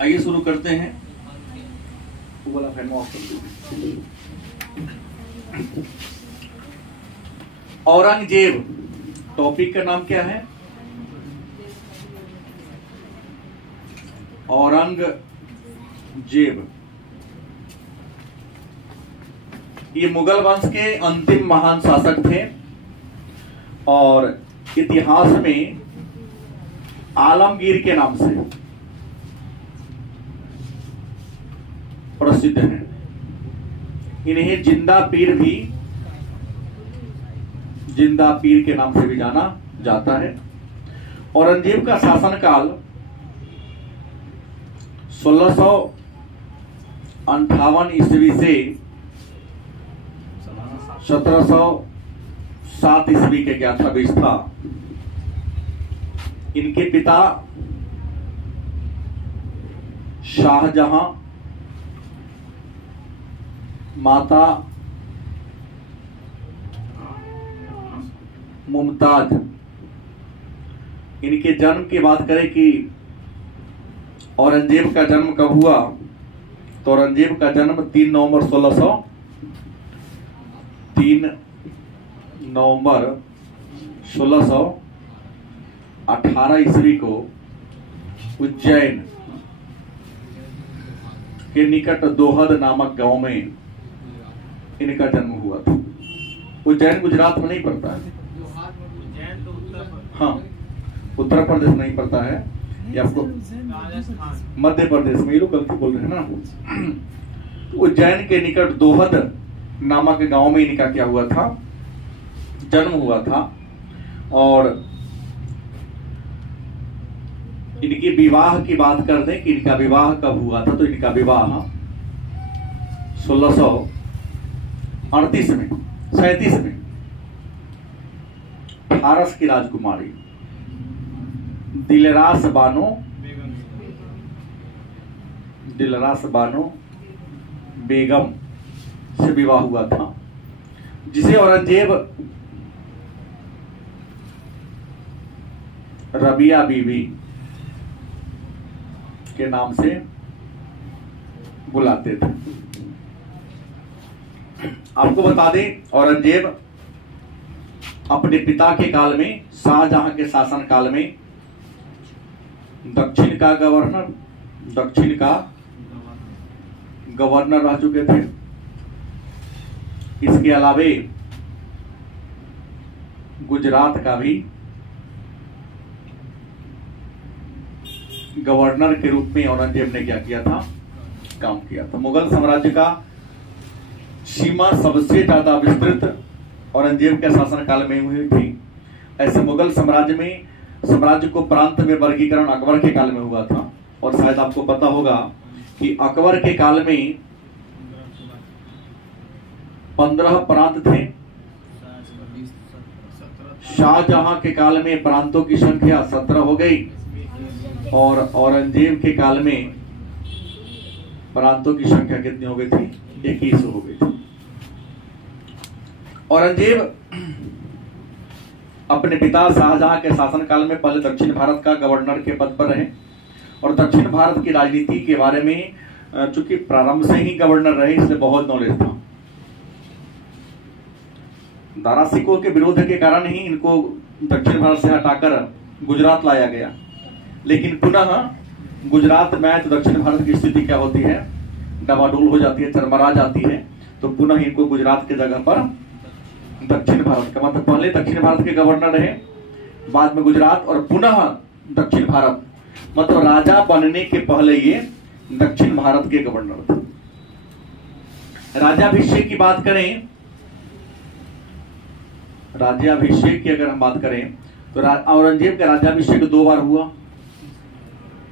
आइए शुरू करते हैं। वो वाला फैन ऑफ कर दीजिए। औरंगजेब, टॉपिक का नाम क्या है? औरंगजेब। ये मुगल वंश के अंतिम महान शासक थे और इतिहास में आलमगीर के नाम से प्रसिद्ध हैं। इन्हें जिंदा पीर के नाम से भी जाना जाता है। औरंगजेब का शासनकाल 1658 ईस्वी से 1707 ईस्वी के बीच था। इनके पिता शाहजहां, माता मुमताज। इनके जन्म की बात करें कि औरंगजेब का जन्म कब हुआ, तो औरंगजेब का जन्म 3 नवंबर 1618 ईस्वी को उज्जैन के निकट दोहद नामक गांव में इनका जन्म हुआ था। उज्जैन गुजरात में नहीं पड़ता है, हाँ उत्तर प्रदेश नहीं पड़ता है, ये आपको मध्य प्रदेश में, ये लोग गलती बोल रहे हैं ना। उज्जैन के निकट दोहद नामक गांव में इनका क्या हुआ था, जन्म हुआ था। और इनके विवाह की बात कर दें कि इनका विवाह कब हुआ था, तो इनका विवाह 1638 में 37 में फारस की राजकुमारी दिलरास बानो बेगम से विवाह हुआ था, जिसे औरंगजेब रबिया बीबी के नाम से बुलाते थे। आपको बता दें, औरंगजेब अपने पिता के काल में, शाहजहां के शासन काल में दक्षिण का गवर्नर रह चुके थे। इसके अलावे गुजरात का भी गवर्नर के रूप में औरंगजेब ने क्या किया था, काम किया था। मुगल साम्राज्य का सीमा सबसे ज्यादा विस्तृत औरंगजेब के शासनकाल में हुई थी। ऐसे मुगल साम्राज्य को प्रांत में वर्गीकरण अकबर के काल में हुआ था। और शायद आपको पता होगा कि अकबर के काल में 15 प्रांत थे। शाहजहां के काल में प्रांतों की संख्या 17 हो गई और औरंगजेब के काल में प्रांतों की संख्या कितनी हो गई थी, 21 हो गई थी। औरंगजेब अपने पिता शाहजहां के शासनकाल में पहले दक्षिण भारत का गवर्नर के पद पर रहे और दक्षिण भारत की राजनीति के बारे में चूंकि प्रारंभ से ही गवर्नर रहे, इसलिए बहुत नॉलेज था। दारा सिकों के विरोध के कारण ही इनको दक्षिण भारत से हटाकर गुजरात लाया गया। लेकिन पुनः गुजरात में तो दक्षिण भारत की स्थिति क्या होती है, डबाडोल हो जाती है, चरमरा जाती है। तो पुनः इनको गुजरात के जगह पर दक्षिण भारत का, मतलब पहले दक्षिण भारत के गवर्नर रहे, बाद में गुजरात और पुनः दक्षिण भारत, मतलब राजा बनने के पहले ये दक्षिण भारत के गवर्नर थे। राज्याभिषेक की बात करें, राज्याभिषेक की अगर हम बात करें तो औरंगजेब का राज्याभिषेक 2 बार हुआ।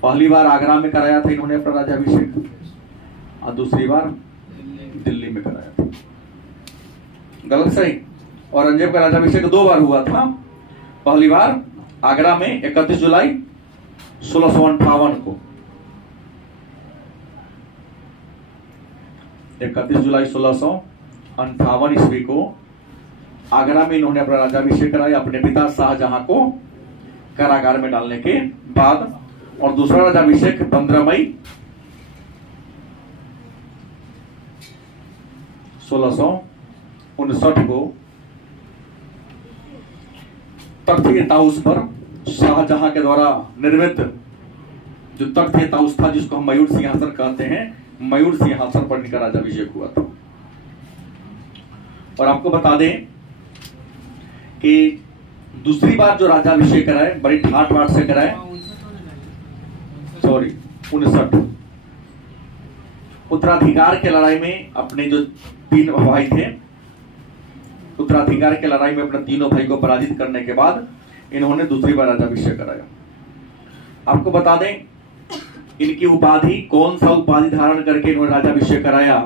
पहली बार आगरा में कराया था इन्होंने अपना राज्याभिषेक और दूसरी बार दिल्ली में कराया था। गलत सही? औरंगजेब का राज्याभिषेक 2 बार हुआ था। पहली बार आगरा में 31 जुलाई 1658 को, 31 जुलाई 1658 ईस्वी को आगरा में इन्होंने अपना राज्याभिषेक कराया अपने पिता शाहजहां को कारागार में डालने के बाद। और दूसरा राज्याभिषेक 15 मई 1659 को तख्त ए ताउस पर शाहजहां के द्वारा निर्मित जो तख्त ए ताउस था, जिसको हम मयूर सिंहासन कहते हैं, मयूर सिंहासन पर इनका राज्याभिषेक हुआ था। और आपको बता दें कि दूसरी बार जो राज्याभिषेक कराए बड़ी ठाट बाट से कराए, 59 उत्तराधिकार के लड़ाई में अपने जो 3 भाई थे, उत्तराधिकार के लड़ाई में अपने तीनों भाई को पराजित करने के बाद इन्होंने दूसरी बार राज्याभिषेक कराया। आपको बता दें इनकी उपाधि, कौन सा उपाधि धारण करके इन्होंने राज्याभिषेक कराया,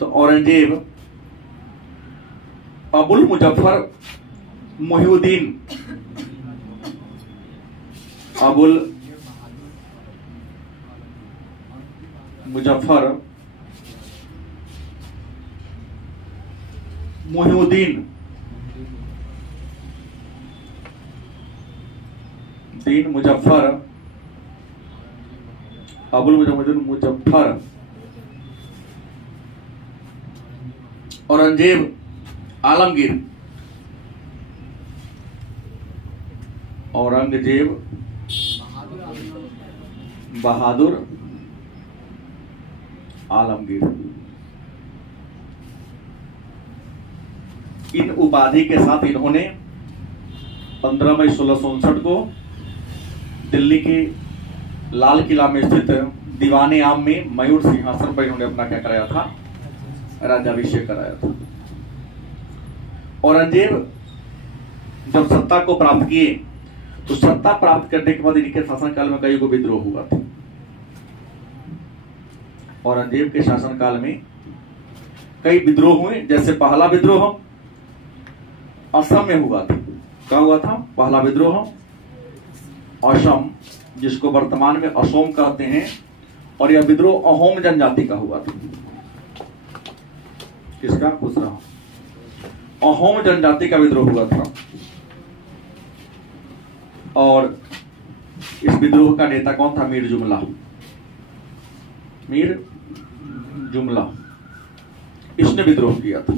तो औरंगजेब अबुल मुजफ्फर मुहिउद्दीन, अबुल मुजफ्फर मुहिउद्दीन मुजफ्फर, अबुल मुजफ्फर औरंगजेब आलमगीर, औरंगजेब बहादुर आलमगीर, इन उपाधि के साथ इन्होंने 15 मई 1659 को दिल्ली के लाल किला में स्थित दीवाने आम में मयूर सिंहासन पर इन्होंने अपना क्या कराया था, राज्याभिषेक कराया था। औरंगजेब जब सत्ता को प्राप्त किए तो सत्ता प्राप्त करने के बाद इनके शासनकाल में कई को विद्रोह हुआ था। औरंगजेब के शासनकाल में कई विद्रोह हुए, जैसे पहला विद्रोह असम में हुआ था। क्या हुआ था? पहला विद्रोह असम, जिसको वर्तमान में असोम कहते हैं, और यह विद्रोह अहोम जनजाति का हुआ था। किसका? पूछ रहा हूं। अहोम जनजाति का विद्रोह हुआ था। और इस विद्रोह का नेता कौन था? मीर जुमला। मीर जुमला इसने विद्रोह किया था।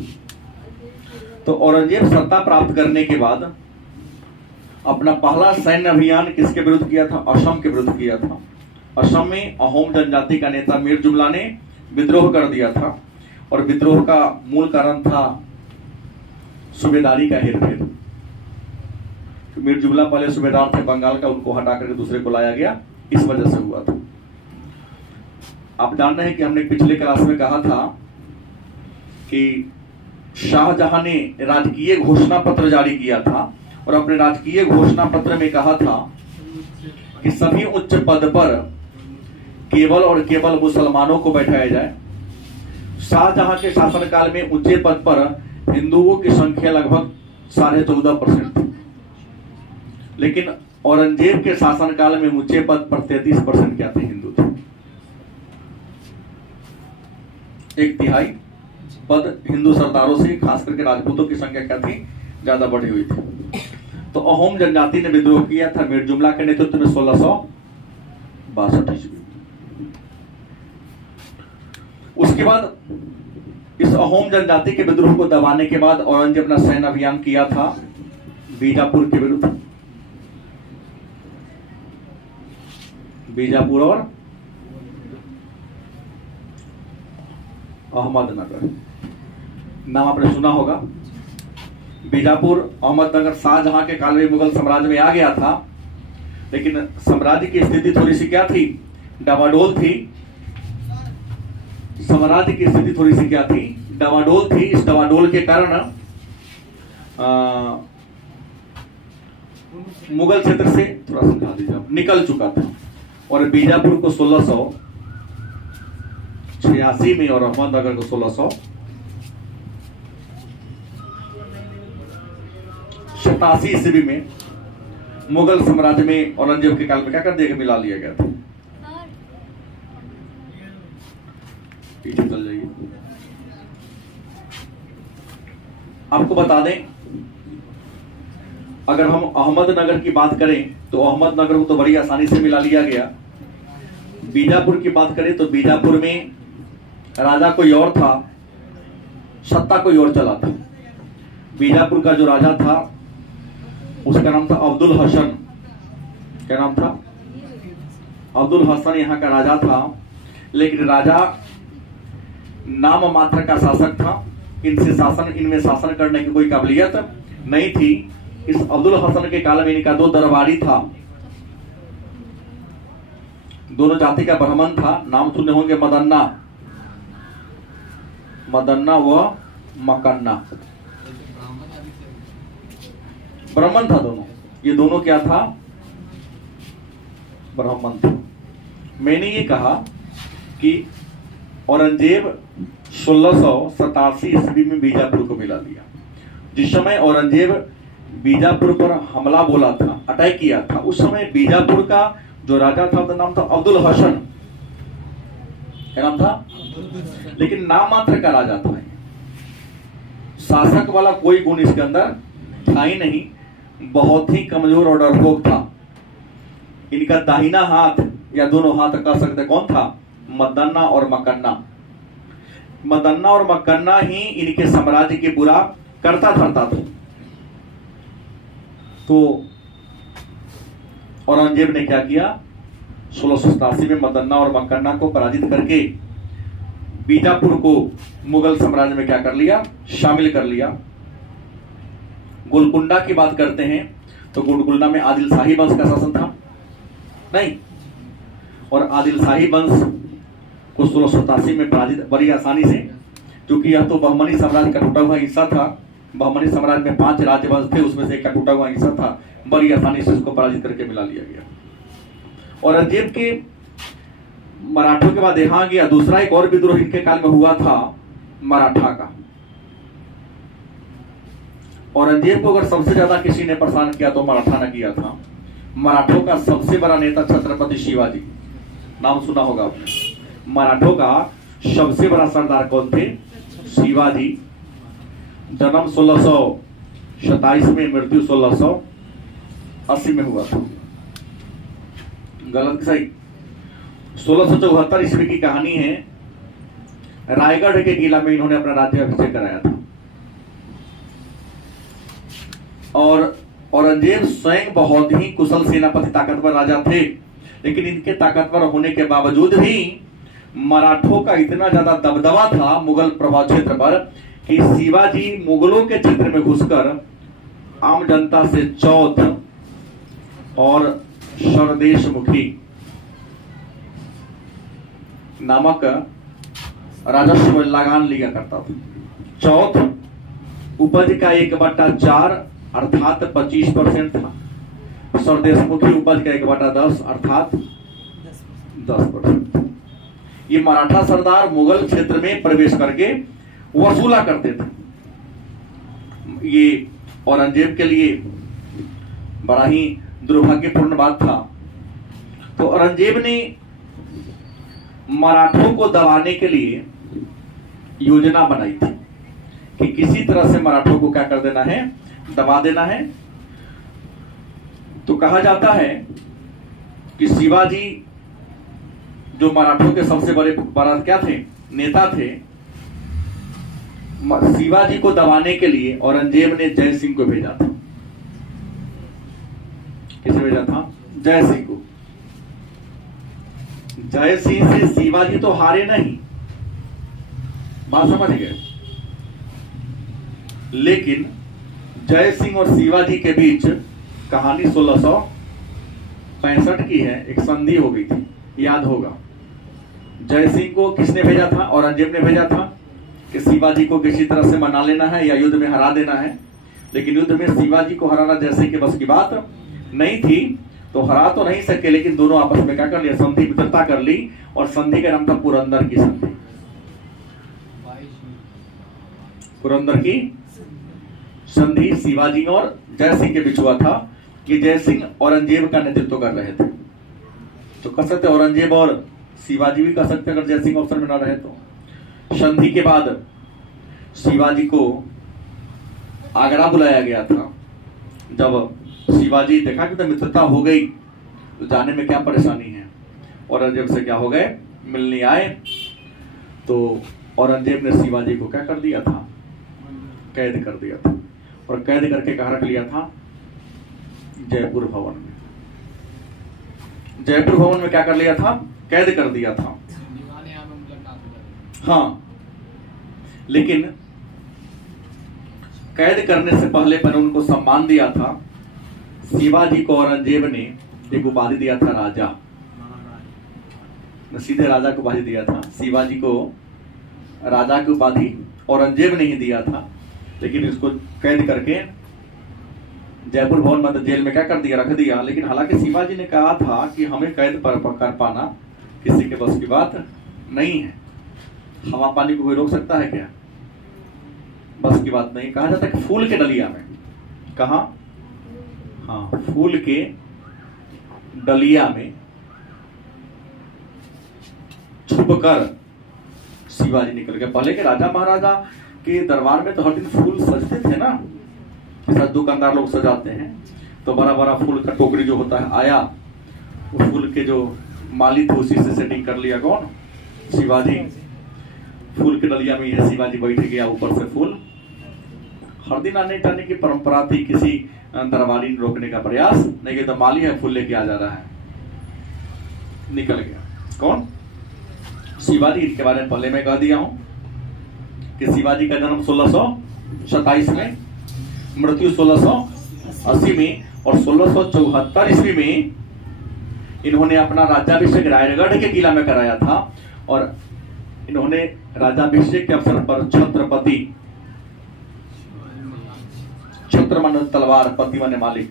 तो औरंगजेब सत्ता प्राप्त करने के बाद अपना पहला सैन्य अभियान किसके विरुद्ध किया था? असम के विरुद्ध किया था। असम में अहोम जनजाति का नेता मीर जुमला ने विद्रोह कर दिया था, और विद्रोह का मूल कारण था सूबेदारी का हेरफेर। मीर जुमला पहले सूबेदार थे बंगाल का, उनको हटा करके दूसरे को लाया गया, इस वजह से हुआ था। आप जान रहे हैं कि हमने पिछले क्लास में कहा था कि शाहजहां ने राजकीय घोषणा पत्र जारी किया था, और अपने राजकीय घोषणा पत्र में कहा था कि सभी उच्च पद पर केवल और केवल मुसलमानों को बैठाया जाए। शाहजहां के शासनकाल में ऊंचे पद पर हिंदुओं की संख्या लगभग 14.5% थी, लेकिन औरंगजेब के शासनकाल में ऊंचे पद पर 33% क्या थे? हिंदू थे। 1/3 पद हिंदू सरदारों से, खास करके राजपूतों की संख्या क्या थी? ज्यादा बढ़ी हुई थी। तो अहोम जनजाति ने विद्रोह किया था मीर जुमला के नेतृत्व में 1662 ईस्वी। उसके बाद इस अहोम जनजाति के विद्रोह को दबाने के बाद औरंगजेब अपना सैन्य अभियान किया था बीजापुर के विरुद्ध। बीजापुर और अहमदनगर नाम आपने सुना होगा। बीजापुर, अहमदनगर शाहजहां के काल में मुगल साम्राज्य में आ गया था, लेकिन साम्राज्य की स्थिति थोड़ी सी क्या थी? डावाडोल थी। साम्राज्य की स्थिति थोड़ी सी क्या थी? डावाडोल थी। इस डावाडोल के कारण मुगल क्षेत्र से थोड़ा समझा दीजिए, निकल चुका था। और बीजापुर को 1686 में और अहमदनगर को 1687 ईस्वी में मुगल साम्राज्य में औरंगजेब के काल में क्या कर दिया? मिला लिया गया था। पीछे चल जाइए। आपको बता दें, अगर हम अहमदनगर की बात करें तो अहमदनगर को तो बड़ी आसानी से मिला लिया गया। बीजापुर की बात करें तो बीजापुर में राजा कोई और था, सत्ता कोई और चला था। बीजापुर का जो राजा था उसका नाम था अब्दुल हसन। क्या नाम था? अब्दुल हसन यहाँ का राजा था, लेकिन राजा नाम मात्र का शासक था। इनमें शासन करने की कोई काबिलियत नहीं थी। इस अब्दुल हसन के काल में इनका दो दरबारी था, दोनों जाति का ब्राह्मण था। नाम सुने होंगे, मदन्ना व मकन्ना। ब्राह्मण था दोनों, ये दोनों क्या था? ब्राह्मण था। मैंने ये कहा कि औरंगजेब 1687 ईस्वी में बीजापुर को मिला दिया। जिस समय औरंगजेब बीजापुर पर हमला बोला था, अटैक किया था, उस समय बीजापुर का जो राजा था उसका नाम था अब्दुल हसन। क्या नाम था? लेकिन नाम मात्र का राजा था। शासक वाला कोई गुण इसके अंदर था ही नहीं। बहुत ही कमजोर और डरपोक था। इनका दाहिना हाथ या दोनों हाथ कह सकते कौन था? मदन्ना और मकन्ना। मदन्ना और मकन्ना ही इनके साम्राज्य के पूरा करता धरता था। तो औरंगजेब ने क्या किया? 1687 में मदन्ना और मकन्ना को पराजित करके बीजापुर को मुगल साम्राज्य में क्या कर लिया? शामिल कर लिया। गोलकुंडा की बात करते हैं तो गोलकुंडा में आदिल शाही वंश का शासन था नहीं, और आदिल शाही वंश को 1687 में पराजित बड़ी आसानी से, क्योंकि यह तो बहमनी साम्राज्य का टूटा हुआ हिस्सा था। बहमनी साम्राज्य में 5 राज्यवंश थे, उसमें से एक का टूटा हुआ हिस्सा था। बड़ी आसानी से इसको पराजित करके मिला लिया गया। औरंगजेब के मराठों के बाद यहां गया दूसरा एक और विद्रोह इनके काल में हुआ था, मराठा का। औरंगजेब को अगर सबसे ज्यादा किसी ने परेशान किया तो मराठा ने किया था। मराठों का सबसे बड़ा नेता छत्रपति शिवाजी, नाम सुना होगा आपने। मराठों का सबसे बड़ा सरदार कौन थे? शिवाजी। जन्म 1627 में, मृत्यु 1680 में हुआ था। गलत सही? 1674 ईस्वी की कहानी है। रायगढ़ के किला में इन्होंने अपना राज्याभिषेक कराया था। और औरंगजेब स्वयं बहुत ही कुशल सेनापति, ताकतवर राजा थे, लेकिन इनके ताकतवर होने के बावजूद भी मराठों का इतना ज्यादा दबदबा था मुगल प्रभाव क्षेत्र पर कि शिवाजी मुगलों के क्षेत्र में घुसकर आम जनता से चौथ और स्वदेशमुखी नामक राजस्व लगान लिया करता था। चौथ उपज का 1/4 अर्थात 25% था। स्वदेशमुखी उपज का 1/10 अर्थात 10%। ये मराठा सरदार मुगल क्षेत्र में प्रवेश करके वसूला करते थे। ये औरंगजेब के लिए बड़ा ही दुर्भाग्यपूर्ण बात था। तो औरंगजेब ने मराठों को दबाने के लिए योजना बनाई थी कि किसी तरह से मराठों को क्या कर देना है? दबा देना है। तो कहा जाता है कि शिवाजी जो मराठों के सबसे बड़ा क्या थे? नेता थे। शिवाजी को दबाने के लिए औरंगजेब ने जय सिंह को भेजा था। किसे भेजा था? जय सिंह को। जय सिंह से शिवाजी तो हारे नहीं, बात समझ गए। लेकिन जय सिंह और शिवाजी के बीच कहानी 1665 की है। एक संधि हो गई थी, याद होगा। जय सिंह को किसने भेजा था? औरंगजेब ने भेजा था कि शिवाजी को किसी तरह से मना लेना है या युद्ध में हरा देना है। लेकिन युद्ध में शिवाजी को हराना जैसे कि बस की बात नहीं थी, तो हरा तो नहीं सके, लेकिन दोनों आपस में क्या कर लिया? संधि मित्रता कर ली, और संधि का नाम था पुरंदर की संधि। पुरंदर की संधि शिवाजी और जय सिंह के बीच हुआ था कि जय सिंह औरंगजेब का नेतृत्व कर रहे थे। तो कह सकते औरंगजेब और शिवाजी भी कह सकते अगर जय सिंह अवसर में ना रहे तो। संधि के बाद शिवाजी को आगरा बुलाया गया था। जब शिवाजी देखा कि तो मित्रता हो गई तो जाने में क्या परेशानी है, औरंगजेब से क्या हो गए? मिलने आए। तो औरंगजेब ने शिवाजी को क्या कर दिया था? कैद कर दिया था, और कैद करके कहाँ रख लिया था? जयपुर भवन में। जयपुर भवन में क्या कर लिया था? कैद कर दिया था। हाँ, लेकिन कैद करने से पहले मैंने उनको सम्मान दिया था। शिवाजी को औरंगजेब ने एक उपाधि दिया था, राजा। सीधे राजा को उपाधि दिया था। शिवाजी को राजा की उपाधि औरंगजेब ने ही दिया था, लेकिन इसको कैद करके जयपुर भवन में जेल में क्या कर दिया? रख दिया। लेकिन हालांकि शिवाजी ने कहा था कि हमें कैद पर कर पाना किसी के बस की बात नहीं है। हवा पानी को कोई रोक सकता है क्या? बस की बात नहीं। कहा जाता है कि फूल के डलिया में, कहा? हाँ, फूल के डलिया में छुपकर शिवाजी निकल गए। पहले के राजा महाराजा के दरबार में तो हर दिन फूल सजते थे ना, सब दुकानदार लोग सजाते हैं, तो बड़ा बड़ा फूल का टोकरी जो होता है आया, वो फूल के जो माली थे उसी से सेटिंग कर लिया। कौन? शिवाजी। फूल के डलिया में यह शिवाजी बैठ गया, ऊपर से फूल। हर दिन आने जाने की परंपरा थी, किसी दरबारी ने रोकने का प्रयास नहीं किया, तो माली है फूल लेके आ जा रहा है, निकल गया। कौन? शिवाजी। इसके बारे में पहले मैं कह दिया हूं कि शिवाजी का जन्म 1627 में, मृत्यु 1680 में, और 1674 ईस्वी में इन्होंने अपना राज्याभिषेक रायगढ़ के किला में कराया था। और इन्होंने राज्याभिषेक के अवसर पर छत्रपति, छत्र माने तलवार, पति माने मालिक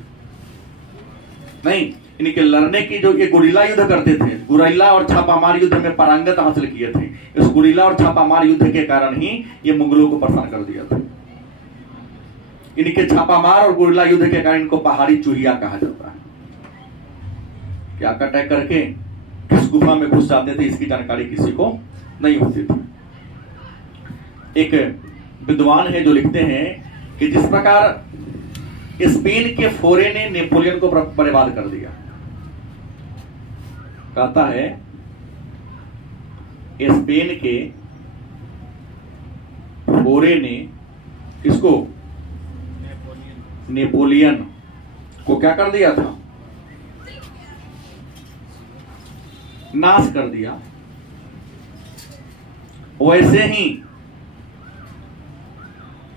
नहीं, इनके लड़ने की जो ये गुरिल्ला युद्ध करते थे, गुरिल्ला और छापामार युद्ध में पारंगत हासिल किए थे। इस गुरिल्ला और छापामार युद्ध के कारण ही ये मुगलों को परेशान कर दिया था। इनके छापामार और गुरिल्ला युद्ध के कारण इनको पहाड़ी चूहिया कहा जाता है। क्या अटैक करके किस गुफा में घुस जाते थे, इसकी जानकारी किसी को नहीं होती थी। एक विद्वान है जो लिखते हैं कि जिस प्रकार स्पेन के फोरे ने नेपोलियन को बर्बाद कर दिया, कहता है स्पेन के फोरे ने किसको? नेपोलियन को क्या कर दिया था? नाश कर दिया। वैसे ही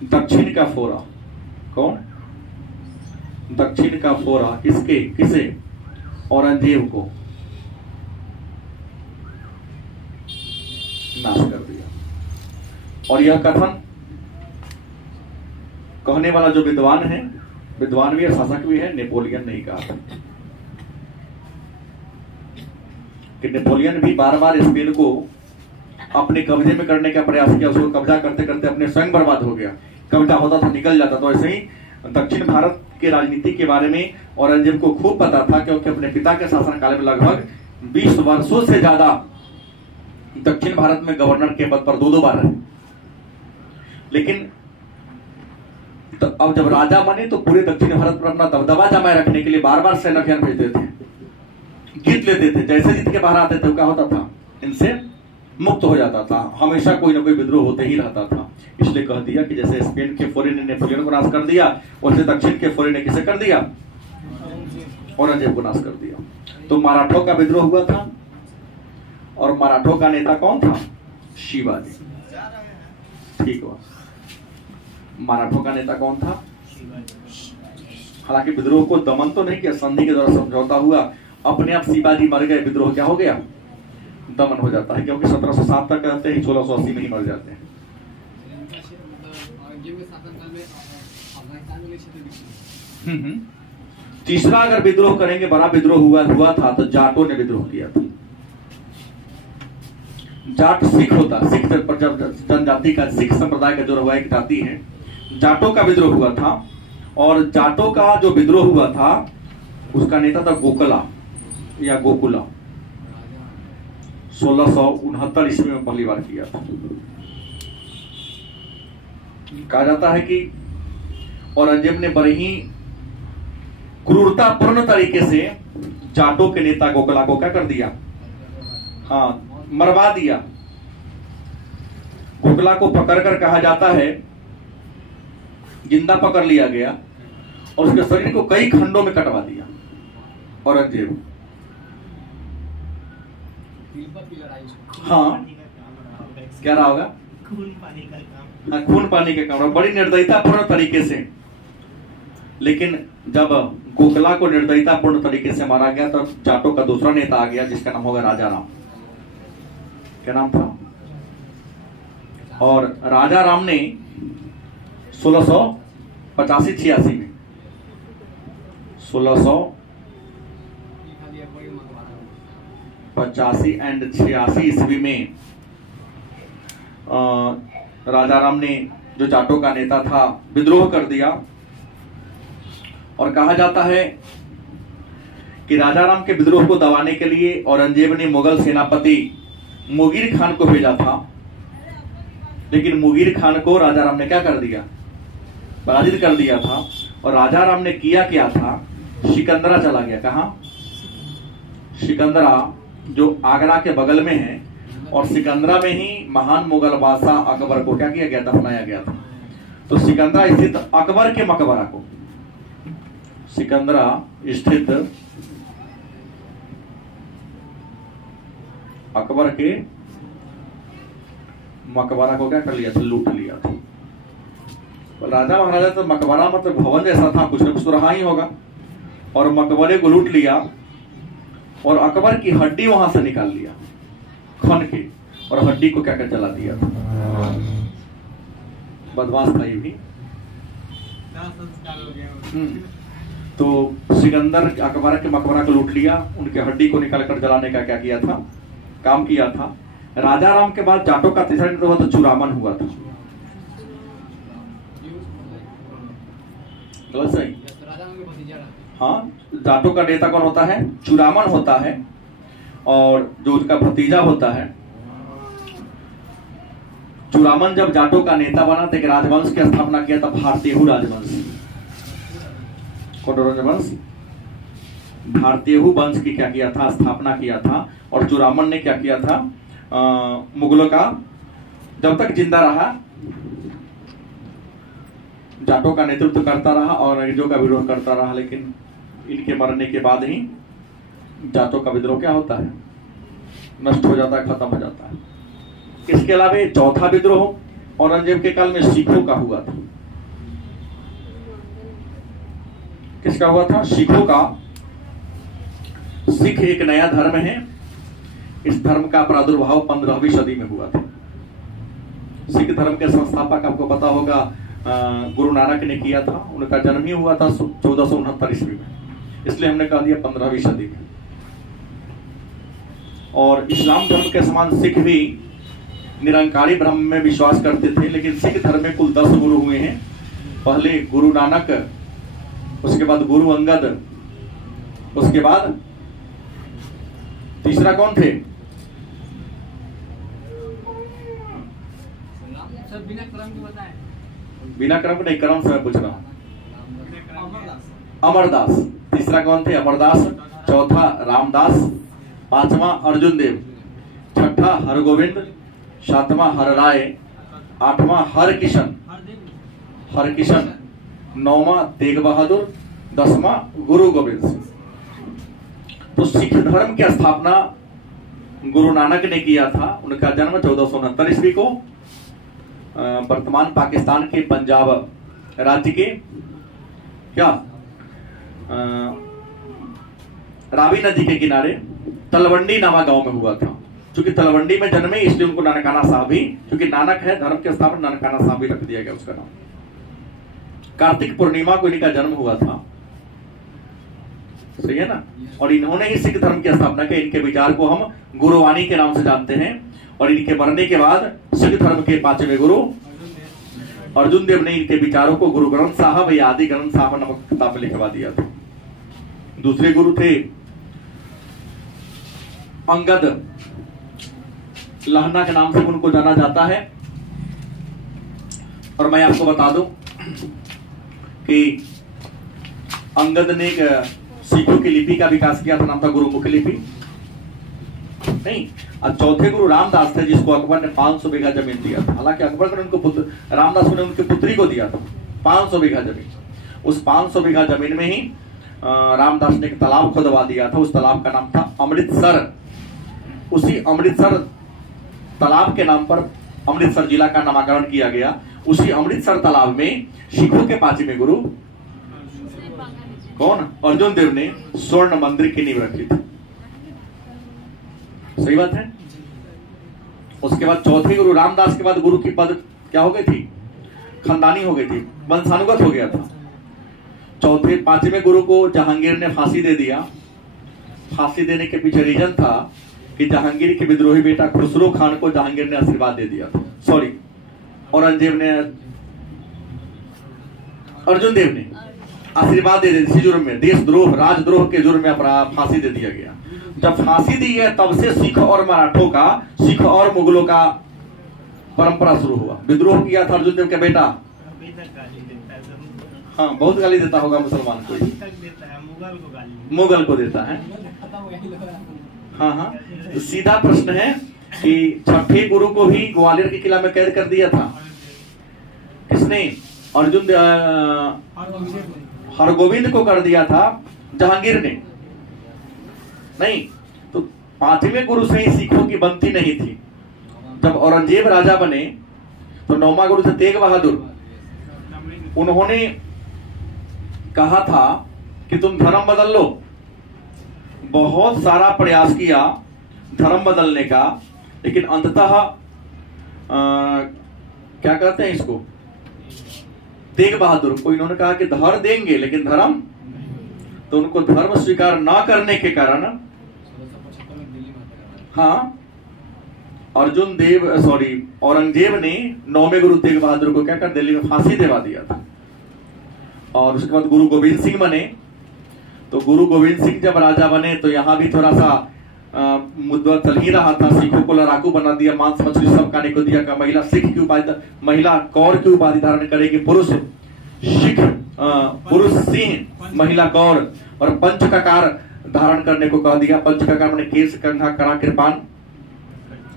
दक्षिण का फोरा, कौन? दक्षिण का फोरा किसे? औरंगजेब को नाश कर दिया। और यह कथन कहने वाला जो विद्वान है, विद्वान भी है, शासक भी है, नेपोलियन नहीं कहा था। कि नेपोलियन भी बार बार स्पेन को अपने कब्जे में करने का प्रयास किया, उसको कब्जा करते करते अपने स्वयं बर्बाद हो गया। कब्जा होता था, निकल जाता। तो ऐसे ही दक्षिण भारत के राजनीति के बारे में औरंगजेब को खूब पता था, क्योंकि अपने पिता के शासनकाल में लगभग 20 वर्षों से ज्यादा दक्षिण भारत में गवर्नर के पद पर 2-2 बार रहे। लेकिन तो अब जब राजा बने तो पूरे दक्षिण भारत पर अपना दबदबा जमाए रखने के लिए बार बार सैन्य अभियान भेजते थे, जीत लेते थे। जैसे जीत के बाहर आते थे, क्या होता था? इनसे मुक्त हो जाता था। हमेशा कोई ना कोई विद्रोह होते ही रहता था। इसलिए कह दिया कि जैसे स्पेन के फोरे ने नेपोलियन को नाश कर दिया, वैसे दक्षिण के फोरे ने किसे कर दिया? औरंगजेब को नाश कर दिया। तो मराठों का विद्रोह हुआ था, और मराठों का नेता कौन था? शिवाजी। ठीक हुआ। मराठों का नेता कौन था? हालांकि विद्रोह को दमन तो नहीं किया, संधि के द्वारा समझौता हुआ। अपने आप शिवाजी मर गए, विद्रोह क्या हो गया? दमन हो जाता है, क्योंकि 1707 तक कहते हैं, 1680 में ही मर जाते हैं। तीसरा अगर विद्रोह करेंगे, बड़ा विद्रोह हुआ था तो जाटों ने विद्रोह किया था। जाट सिख होता, सिख जनजाति का, सिख संप्रदाय का जो रहा एक जाति है, जाटों का विद्रोह हुआ था। और जाटों का जो विद्रोह हुआ था उसका नेता था गोकला या गोकुला। 1669 ईस्वी में पहली बार किया था। कहा जाता है कि औरंगजेब ने बड़े ही क्रूरतापूर्ण तरीके से जाटों के नेता गोकला को क्या कर दिया? हाँ, मरवा दिया। गोकला को पकड़कर कहा जाता है जिंदा पकड़ लिया गया और उसके शरीर को कई खंडों में कटवा दिया औरंगजेब। हाँ, क्या रहा होगा? खून पानी का काम। हाँ, खून पानी का काम, बड़ी निर्दयतापूर्ण तरीके से। लेकिन जब गोखला को निर्दयतापूर्ण तरीके से मारा गया तब जाटों का दूसरा नेता आ गया जिसका नाम होगा राजा राम। क्या नाम था? और राजा राम ने 1685-86 में 1685 एंड 86 ईस्वी में राजा राम ने जो जाटों का नेता था विद्रोह कर दिया। और कहा जाता है कि राजा राम के विद्रोह को दबाने के लिए औरंगजेब ने मुगल सेनापति मुगीर खान को भेजा था, लेकिन मुगीर खान को राजा राम ने क्या कर दिया? पराजित कर दिया था। और राजा राम ने किया क्या था? सिकंदरा चला गया। कहां? सिकंदरा जो आगरा के बगल में है, और सिकंदरा में ही महान मुगल बादशाह अकबर को क्या किया गया था? बनाया गया था। तो सिकंदरा स्थित अकबर के मकबरा को, सिकंदरा स्थित अकबर के मकबरा को क्या कर लिया था? लूट लिया था। राजा महाराजा तो मकबरा मतलब भवन जैसा था, कुछ न कुछ तो रहा ही होगा, और मकबरे को लूट लिया और अकबर की हड्डी वहां से निकाल लिया खन के, और हड्डी को क्या कर जला दिया था। बदमाश था ये भी। तो सिकंदर अकबर के मकबरा को लूट लिया, उनके हड्डी को निकाल कर जलाने का क्या किया था? काम किया था। राजा राम के बाद जाटों का तीसरा नेता हुआ तो चूड़ामन हुआ था। गलत सही? हाँ, जाटों का नेता कौन होता है? चूड़ामन होता है। और जो उसका भतीजा होता है, चूड़ामन जब जाटों का नेता बना तो एक राजवंश की स्थापना किया था, भारतीय राजवंश। कौन राजवंश? भारतीय वंश की क्या किया था? स्थापना किया था। और चूड़ामन ने क्या किया था? मुगलों का जब तक जिंदा रहा जाटों का नेतृत्व करता रहा और अंग्रेजों का विरोध करता रहा, लेकिन इनके मरने के बाद ही जाटों का विद्रोह क्या होता है? नष्ट हो जाता है, खत्म हो जाता है। इसके अलावा चौथा विद्रोह औरंगजेब के काल में सिखों का हुआ था। किसका हुआ था? सिखों का। सिख एक नया धर्म है। इस धर्म का प्रादुर्भाव 15वीं सदी में हुआ था। सिख धर्म के संस्थापक आपको पता होगा गुरु नानक ने किया था। उनका जन्म ही हुआ था 1469 ईस्वी में, इसलिए हमने कह दिया 15वीं सदी में। और इस्लाम धर्म के समान सिख भी निरंकारी ब्रह्म में विश्वास करते थे, लेकिन सिख धर्म में कुल 10 गुरु हुए हैं। पहले गुरु नानक, उसके बाद गुरु अंगद, उसके बाद तीसरा कौन थे? बिना क्रम के नहीं, क्रम से मैं पूछ रहा हूं। अमरदास। तीसरा कौन थे? अमरदास। चौथा रामदास। पांचवा अर्जुन देव। छठा हरगोविंद। सातवां हरराय। आठवां हरकिशन। नौवां तेग बहादुर। 10वां गुरु गोविंद सिंह। तो सिख धर्म की स्थापना गुरु नानक ने किया था। उनका जन्म 1469 ईस्वी को वर्तमान पाकिस्तान के पंजाब राज्य के क्या रावी नदी के किनारे तलवंडी नामा गांव में हुआ था। क्योंकि तलवंडी में जन्मे इसलिए उनको नानकाना साहब भी, क्योंकि नानक है धर्म के स्थापना, नानकाना साहब भी रख दिया गया उसका नाम। कार्तिक पूर्णिमा को इनका जन्म हुआ था, सही है ना। और इन्होंने ही सिख धर्म की स्थापना की। इनके विचार को हम गुरुवाणी के नाम से जानते हैं। और इनके मरने के बाद सिख धर्म के 5वें गुरु अर्जुन देव ने इनके विचारों को गुरु ग्रंथ साहब या आदि ग्रंथ साहब नामक किताब में लिखवा दिया था। दूसरे गुरु थे अंगद, लहना के नाम से उनको जाना जाता है। और मैं आपको बता दूं कि अंगद ने एक सिखों की लिपि का विकास किया था, नाम था गुरुमुख लिपि। नहीं, और चौथे गुरु रामदास थे, जिसको अकबर ने 500 बीघा जमीन दिया था। हालांकि अकबर ने उनको पुत्र रामदास ने उनकी पुत्री को दिया था, 500 बीघा जमीन। उस 500 बीघा जमीन में ही रामदास ने एक तालाब खुदवा दिया था। उस तालाब का नाम था अमृतसर। उसी अमृतसर तालाब के नाम पर अमृतसर जिला का नामकरण किया गया। उसी अमृतसर तालाब में सिखों के 5वें गुरु कौन? अर्जुन देव ने स्वर्ण मंदिर की नींव रखी थी। सही बात है। उसके बाद चौथे गुरु रामदास के बाद गुरु की पद क्या हो गई थी? खानदानी हो गई थी, वंशानुगत हो गया था। चौथे 5वें गुरु को जहांगीर ने फांसी दे दिया। फांसी देने के पीछे रीजन था कि जहांगीर के विद्रोही बेटा खुसरो खान को जहांगीर ने आशीर्वाद दे दिया था। सॉरी, औरंगजेब ने, अर्जुन देव ने आशीर्वाद दे दिया इसी जुर्म में, देशद्रोह राजद्रोह के जुर्म में फांसी दे दिया गया। जब फांसी दी गई तब से सिख और मराठों का, सिख और मुगलों का परंपरा शुरू हुआ। विद्रोह किया था अर्जुन देव का बेटा। हाँ, बहुत गाली देता होगा मुसलमान को, मुगल को देता है। हाँ हाँ, तो सीधा प्रश्न है कि छठे गुरु को भी ग्वालियर के किला में कैद कर दिया था। किसने? अर्जुन हरगोविंद को कर दिया था, जहांगीर ने नहीं। तो 5वें गुरु से ही सिखों की बनती नहीं थी। जब औरंगजेब राजा बने तो 9वां गुरु थे तेग बहादुर। उन्होंने कहा था कि तुम धर्म बदल लो। बहुत सारा प्रयास किया धर्म बदलने का, लेकिन अंततः क्या कहते हैं इसको, तेग बहादुर को इन्होंने कहा कि धर देंगे लेकिन धर्म, तो उनको धर्म स्वीकार ना करने के कारण हाँ, अर्जुन देव औरंगजेब ने 9वें गुरु तेग बहादुर को क्या कर दिल्ली में फांसी दिलवा दिया था। और उसके बाद गुरु गोविंद सिंह बने। तो गुरु गोविंद सिंह जब राजा बने तो यहाँ भी थोड़ा सा मुद्दा चल ही रहा था। सिखों को लड़ाकू बना दिया, मांस मछली सब खाने को दिया। महिला सिख की उपाधि, महिला कौर की उपाधि धारण करेगी, पुरुष सिख, पुरुष सिंह, महिला कौर। और पंचककार धारण करने को कह दिया। पंचककार मैंने केस, कंघा, कड़ा, कृपान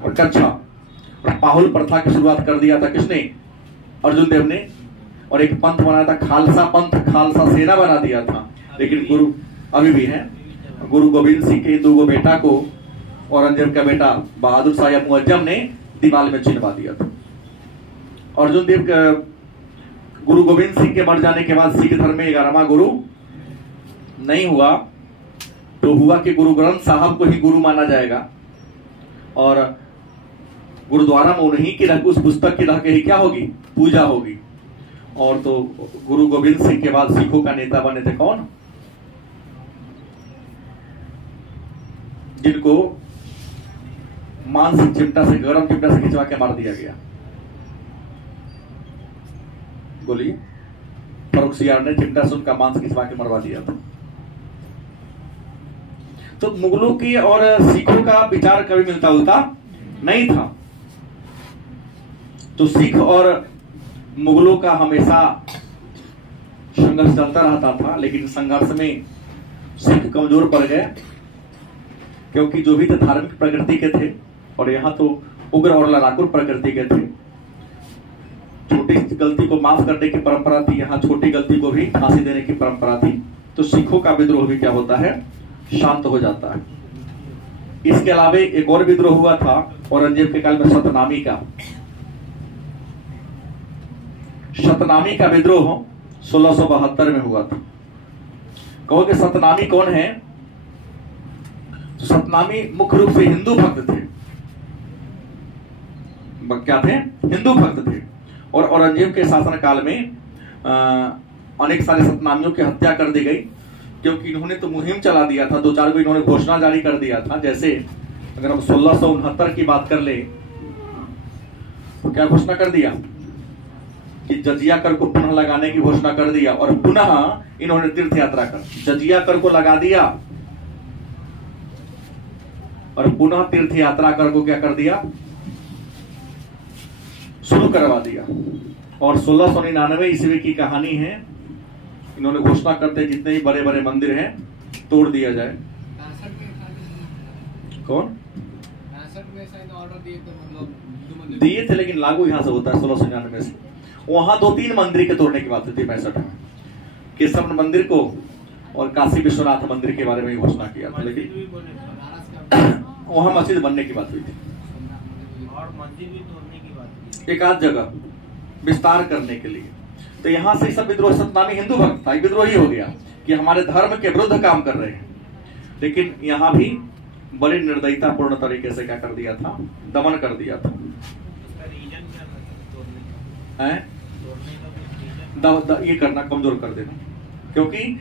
और कच्छा। और पाहुल प्रथा की शुरुआत कर दिया था किसने? अर्जुन देव ने। और एक पंथ बनाया था खालसा पंथ, खालसा सेना बना दिया था। लेकिन गुरु अभी भी है। गुरु गोविंद सिंह के 2 बेटा को औरंगजेब का बेटा बहादुर शाह या मुअज्जम ने दीवाल में चिनवा दिया था। अर्जुन देव का गुरु गोविंद सिंह के मर जाने के बाद सिख धर्म में 11वां गुरु नहीं हुआ। तो हुआ कि गुरु ग्रंथ साहब को ही गुरु माना जाएगा और गुरुद्वारा में उन्हीं की उस पुस्तक की रह के ही क्या होगी? पूजा होगी। और तो गुरु गोविंद सिंह के बाद सिखों का नेता बने थे कौन? जिनको मांस चिमटा से, गरम चिमटा से खिंचवा के मार दिया गया। बोलिए। फर्रुखसियार ने चिमटा से उनका मांस खिंचवा के मरवा दिया था। तो मुगलों की और सिखों का विचार कभी मिलता जुलता नहीं था। तो सिख और मुगलों का हमेशा संघर्ष चलता रहता था। लेकिन संघर्ष में सिख कमजोर पड़ गए, क्योंकि जो भी थे धार्मिक प्रकृति के थे और यहाँ तो उग्र और लड़ाकू प्रकृति के थे। छोटी गलती को माफ करने की परंपरा थी, यहाँ छोटी गलती को भी फांसी देने की परंपरा थी। तो सिखों का विद्रोह भी क्या होता है? शांत हो जाता है। इसके अलावा एक और विद्रोह हुआ था औरंगजेब के काल में, सतनामी का। सतनामी का विद्रोह 1672 में हुआ था। कहोगे सतनामी कौन है? तो सतनामी मुख्य रूप से हिंदू भक्त थे। क्या थे? हिंदू भक्त थे। और औरंगजेब के शासन काल में अनेक सारे सतनामियों की हत्या कर दी गई, क्योंकि इन्होंने तो मुहिम चला दिया था। 2-4 को इन्होंने घोषणा जारी कर दिया था। जैसे अगर हम 1669 की बात कर ले तो क्या घोषणा कर दिया कि जजिया कर को पुनः लगाने की घोषणा कर दिया। और पुनः इन्होंने तीर्थ यात्रा कर जजिया कर को लगा दिया और पुनः तीर्थ यात्रा कर को क्या कर दिया? शुरू करवा दिया। और 1699 ईस्वी की कहानी है। इन्होंने घोषणा करते जितने ही बड़े बड़े मंदिर हैं तोड़ दिया जाए। कौन दिए थे? लेकिन लागू यहां से होता है 1699 से। वहां 2-3 मंदिर के तोड़ने की बात हुई थी 65 में। केशव मंदिर को और काशी विश्वनाथ मंदिर के बारे में घोषणा किया था, लेकिन वहां मस्जिद बनने की बात हुई थी और मंदिर भी तोड़ने की बात हुई, एक आध जगह विस्तार करने के लिए। तो यहाँ से सब विद्रोह, सतनामी हिंदू भक्त था, विद्रोही हो गया कि हमारे धर्म के विरुद्ध काम कर रहे हैं। लेकिन यहाँ भी बड़ी निर्दयता पूर्ण तरीके से क्या कर दिया था, दमन कर दिया था। उसका रीजन क्या था तोड़ने का? ये करना, कमजोर कर देना। क्योंकि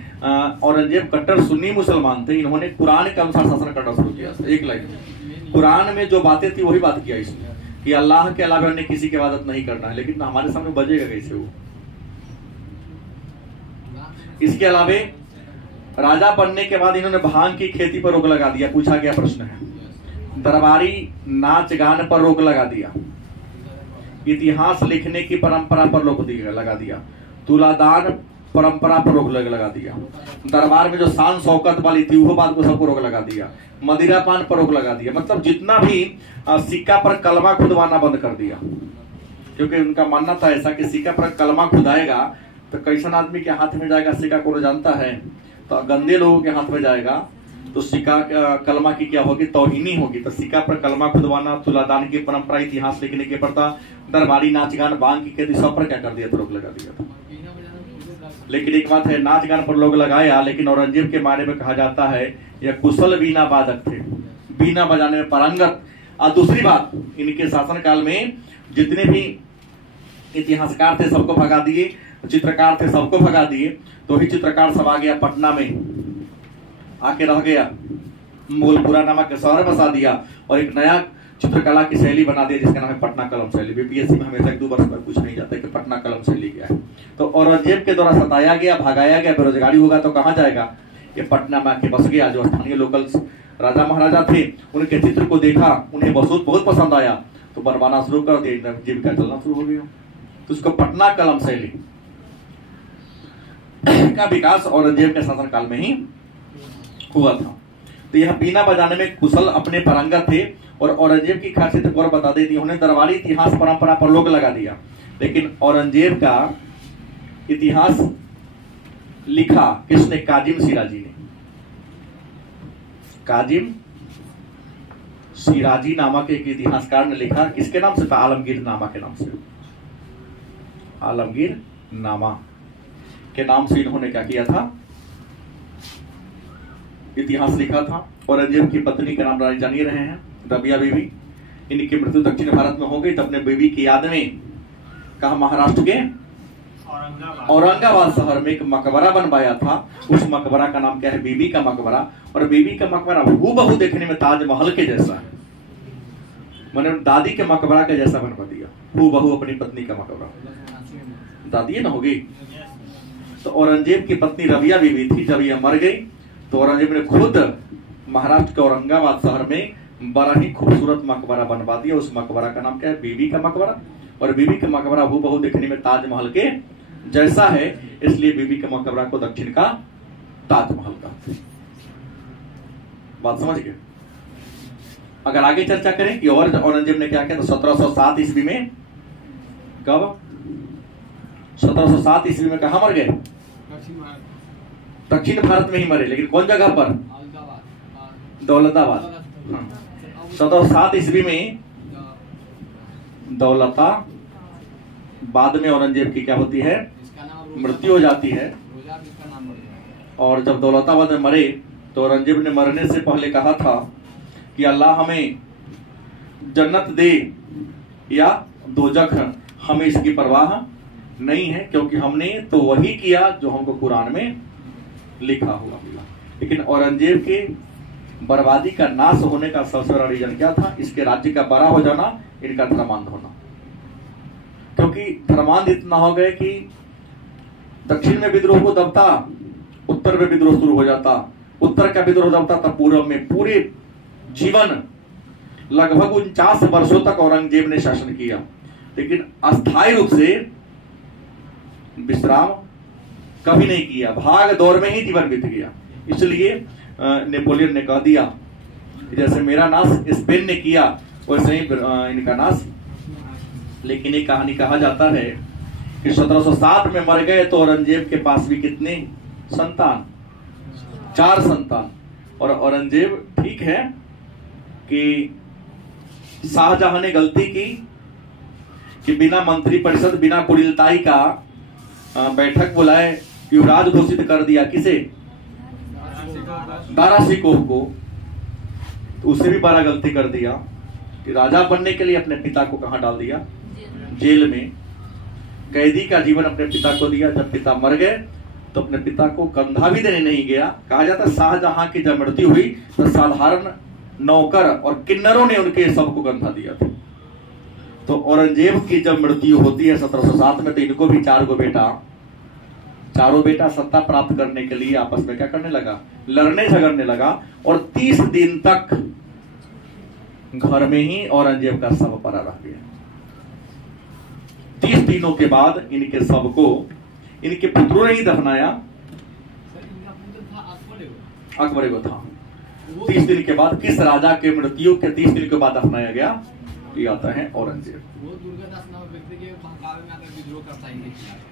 औरंगजेब कट्टर सुन्नी मुसलमान थे, इन्होंने कुरान के अनुसार शासन करना शुरू किया। एक लाइन, कुरान में जो बातें थी वही बात किया इसने कि अल्लाह के अलावा अन्य किसी की इबादत नहीं करना है। लेकिन हमारे सामने बजेगा कैसे वो? इसके अलावा राजा बनने के बाद इन्होंने भांग की खेती पर रोक लगा दिया, पूछा गया प्रश्न है। दरबारी नाच गान पर रोक लगा दिया, इतिहास लिखने की परंपरा पर रोक लगा दिया, तुलादान परंपरा पर रोक लगा दिया, दरबार में जो शान शौकत वाली थी वो बात को सबको रोक लगा दिया, मदिरापान पर रोक लगा दिया। मतलब जितना भी सिक्का पर कलमा खुदवाना बंद कर दिया, क्योंकि उनका मानना था ऐसा कि सिक्का पर कलमा खुदाएगा तो कैसन आदमी के हाथ में जाएगा सिक्का, को जानता है, तो गंदे लोगों के हाथ में जाएगा तो सिक्का कलमा की क्या होगी, तौहीनी होगी। तो सिक्का पर कलमा खुदवाना, तुलादान की परंपरा, इतिहास लिखने की प्रथा, दरबारी नाच गान, भांग की खेती, सब पर क्या कर दिया था, रोक लगा दिया था। लेकिन एक बात है, नाच गान पर लोग लगाया, लेकिन औरंगजेब के बारे में कहा जाता है यह कुशल बीना वादक थे, बीना बजाने में पारंगत। और दूसरी बात, इनके शासनकाल में जितने भी इतिहासकार थे सबको भगा दिए, चित्रकार थे सबको भगा दिए। तो ही चित्रकार सब आ गया पटना में, आके रह गया, मोगलपुरा नामक के शहर बसा दिया और एक नया चित्रकला की शैली बना दिया जिसका नाम है पटना कलम शैली। बीपीएससी में हमेशा 1-2 वर्ष में पूछ नहीं जाता कि पटना कलम शैली क्या है। तो औरंगजेब के द्वारा सताया गया, भगाया गया, बेरोजगारी होगा तो कहाँ जाएगा, ये पटना में आके बस गया। जो स्थानीय लोकल राजा महाराजा थे उनके चित्र को देखा, उन्हें बहुत पसंद आया, तो बनवाना शुरू कर दिया, जीविका चलना शुरू हो गया। तो उसको पटना कलम शैली का विकास औरंगजेब के शासनकाल में ही हुआ था। तो यह बीना बजाने में कुशल, अपने पारंगत थे। और औरंगजेब की खासियत एक और बता देती, उन्हें दरबारी इतिहास परंपरा पर रोक लगा दिया। लेकिन औरंगजेब का इतिहास लिखा किसने, काजिम सिराजी ने। काजिम सिराजी नामक एक इतिहासकार ने लिखा, किसके नाम से था, आलमगीर नामा के नाम से। आलमगीर नामा के नाम से इन्होंने क्या किया था, इतिहास लिखा था। औरंगजेब की पत्नी का नाम जान ही रहे हैं, रबिया बीबी। इनकी मृत्यु दक्षिण भारत में हो गई। तो अपने बीबी की याद में कहा, महाराष्ट्र के औरंगाबाद शहर में एक मकबरा बनवाया था। उस मकबरा का नाम क्या है, बीबी का मकबरा। और बीबी का मकबरा हूबहू देखने में ताजमहल के जैसा है, मैंने दादी के मकबरा के जैसा बनवा दिया, हूबहू अपनी पत्नी का मकबरा। दादी ना होगी। तो औरंगजेब की पत्नी रबिया बीबी थी। जब यह मर गई तो औरंगजेब ने खुद महाराष्ट्र के औरंगाबाद शहर में बड़ा ही खूबसूरत मकबरा बनवा दिया। उस मकबरा का नाम क्या है, बीबी का मकबरा। और बीबी का मकबरा हूबहू देखने में ताजमहल के जैसा है, इसलिए बीबी के मकबरा को दक्षिण का ताजमहल का। बात समझ गए। अगर आगे चर्चा करें कि और औरंगजेब ने क्या किया, तो 1707 ईस्वी में, कब 1707 ईस्वी में कहा मर गए, दक्षिण भारत में ही मरे। लेकिन कौन जगह पर, दौलताबाद। 1707 ईस्वी में दौलताबाद में औरंगजेब की क्या होती है, मृत्यु हो जाती है। और जब दौलताबाद में मरे तो औरंगजेब ने मरने से पहले कहा था कि अल्लाह हमें जन्नत दे या दोजख, हमें इसकी परवाह नहीं है, क्योंकि हमने तो वही किया जो हमको कुरान में लिखा हुआ मिला। लेकिन औरंगजेब के बर्बादी का नाश होने का सबसे बड़ा रीजन क्या था, इसके राज्य का बड़ा हो जाना, इनका धर्मांध होना। क्योंकि धर्मांध इतना हो गए कि दक्षिण में विद्रोह को दबता, उत्तर में विद्रोह शुरू हो जाता, उत्तर का विद्रोह दबता, तब पूर्व में पूरे जीवन लगभग 49 वर्षों तक औरंगजेब ने शासन किया। लेकिन अस्थायी रूप से विश्राम कभी नहीं किया, भाग दौड़ में ही जीवन बीत गया। इसलिए नेपोलियन ने कह दिया जैसे मेरा नाश स्पेन ने किया वैसे ही इनका नाश। लेकिन एक कहानी कहा जाता है कि 1707 में मर गए तो औरंगजेब के पास भी कितने संतान, 4 संतान। और औरंगजेब ठीक है कि शाहजहां ने गलती की कि बिना मंत्री परिषद, बिना कुटिलताई का बैठक बुलाए युवराज घोषित कर दिया। किसे? दारा सिकोह को। तो उसे भी बड़ा गलती कर दिया कि राजा बनने के लिए अपने पिता को कहां डाल दिया? जेल में। कैदी का जीवन अपने पिता को दिया। जब पिता मर गए तो अपने पिता को कंधा भी देने नहीं गया। कहा जाता है शाहजहां की जब मृत्यु हुई तो साधारण नौकर और किन्नरों ने उनके सबको कंधा दिया था। तो औरंगजेब की जब मृत्यु होती है 1707 में, तो इनको भी 4 बेटा, चारों बेटा सत्ता प्राप्त करने के लिए आपस में क्या करने लगा? लड़ने झगड़ने लगा। और 30 दिन तक घर में ही औरंगजेब का शव पड़ा रह गया। 30 दिनों के बाद इनके शव को इनके पुत्रों ने ही दफनाया। अकबर को था। 30 दिन के बाद, किस राजा के मृत्यु के 30 दिन के बाद दफनाया गया? ये आता है औरंगजेब।